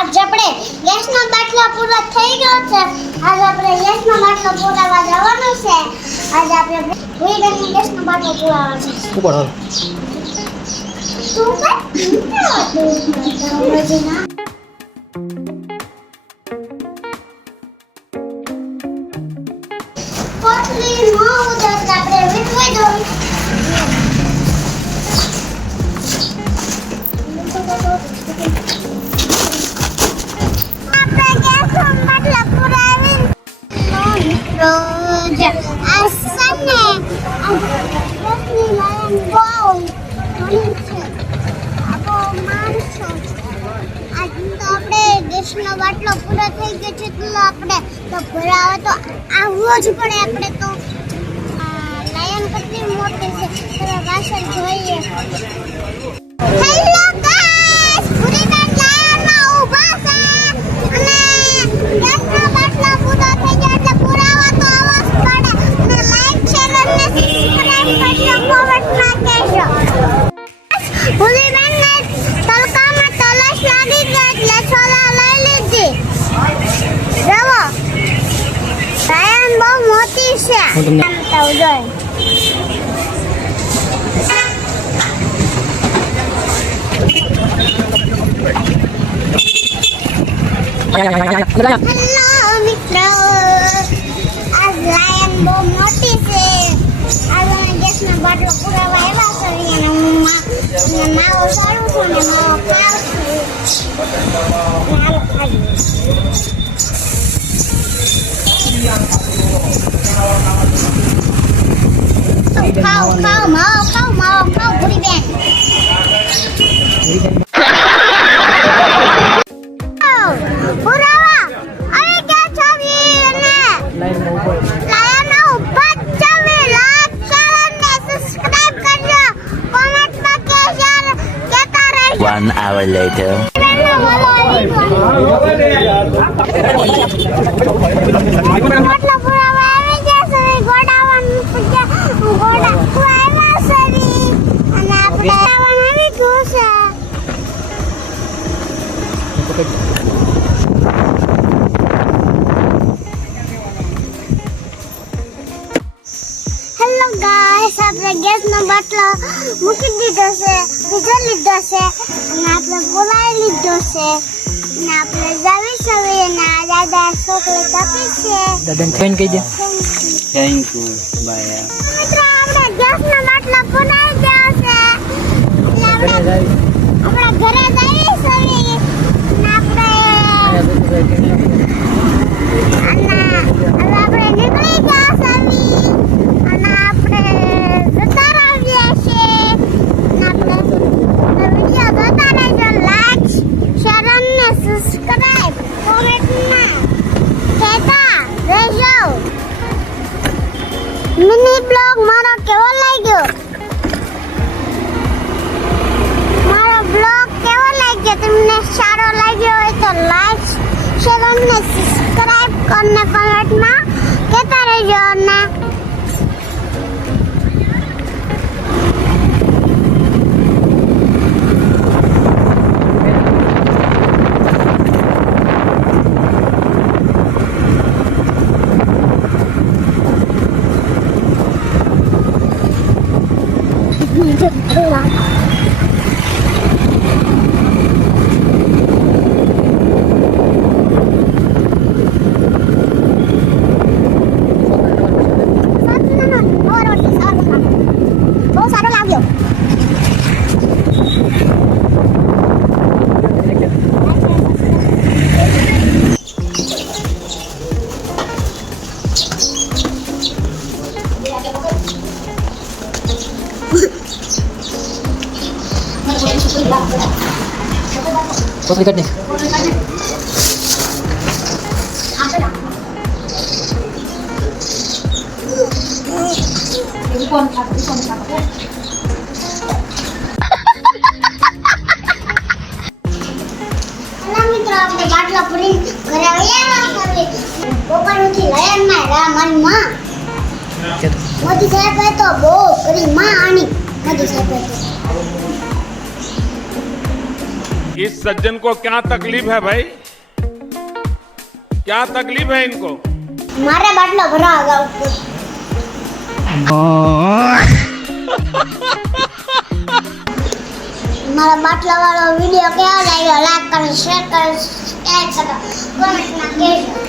આજ આપણે ગેસનો બાટલો પૂરો થઈ ગયો છે. આજ આપણે ગેસનો બાટલો પૂરાવા જવાનો છે. આજ આપણે ભૂઈડાની ગેસનો બાટલો પૂરાવા છે. ઉપર હાલ. તું કઈ પોટલી માં ઉધર આપણે વિટવાઈ દો. ગેસનો બાટલો પૂરો થઈ ગયો છે તો આપણે તો ભરાવા તો આવવો જ પડે. આપણે તો લાયન કેટલી મોટી છે તો પાછળ જોઈએ. હેલો ગાઈસ, પૂરીના લાયનમાં ઊભા છે અને ગેસનો બાટલો પૂરો થઈ ગયો એટલે પુરાવા તો આવવો જ પડે. અને લાઈક શેર અને સબસ્ક્રાઇબ કરજો, કોમેન્ટમાં કહેજો. પૂરીબેનને તલકામાં તલસ લાગી ગઈ એટલે છોલા લઈ લીધી. રવો લાયન બહુ મોટી છે. હું તમને તો જોઈ હેલો મિત્રો, આ લાયન બહુ મોટી છે. આ ગેસનો બાટલો પુરાવા એવા છે અને હું માવો સારું છું ને માવો ખાવ છું. હાલ ખાઈએ. ખાઓ ખાઓ માવો ખાઓ પૂરી બેન. પુરાવા અરે ક્યાં છવી અને લાયન ઉપર છવી. લાઈક શેર અને સબસ્ક્રાઇબ કરજો, કોમેન્ટમાં કહેજો, કહેતા રહેજો. 1 hour later. બાટલો પુરાવા આવી ગયા છે. ગોડાવાનું ગોડા આવ્યા છે અને આપણે આવી ગયું છે. હેલો ગાઈસ, આપણે ગેસનો બાટલો મૂકી દીધો છે, બીજો લીધો છે અને આપણે બોલાવી લીધો છે અને આપણે જાવી સવી અને આ દાદા ચોકલેટ આપી છે. દાદાને ફોન કહી દે. Thank you. Bye. મિત્રો, આપણે ગેસનો બાટલો પુરાવી ગયો છે અને આપણે ઘરે જઈએ સવી અને આપણે નીકળી ગયા સવી અને આપણે જતા રહીએ છીએ અને આપણે વિડીયો જોતા રહેજો. લાઈક શેર અને સબસ્ક્રાઇબ કોમેન્ટમાં કહેતા રહેજો. મિની બ્લોગ મારો કેવો લાગ્યો? મારો બ્લોગ કેવો લાગ્યો? તમને સારો લાગ્યો હોય તો લાઈક શેર અને સબસ્ક્રાઇબ કરીને કોમેન્ટમાં કહેતા રહેજો. અને બહુ સારો લાગ્યો. ચોકલી કાઢ નાખ. મિત્રો, આપણે બાટલો પૂરી ઘરે આવ્યા છે. બપોરથી લાયનમાં રામનમાં મોદી સાહેબે તો બહુ કરી માં આની મોદી સાહેબે તો इस सज्जन को क्या तकलीफ है भाई, क्या तकलीफ है इनको? મારે બાટલો ભરાવા જાવ છે. મારા બાટલા વાળો વિડિયો કેવો લાગ્યો? લાઈક કરો, શેર કરો, સબસ્ક્રાઇબ કરો, કોમેન્ટમાં કહેજો.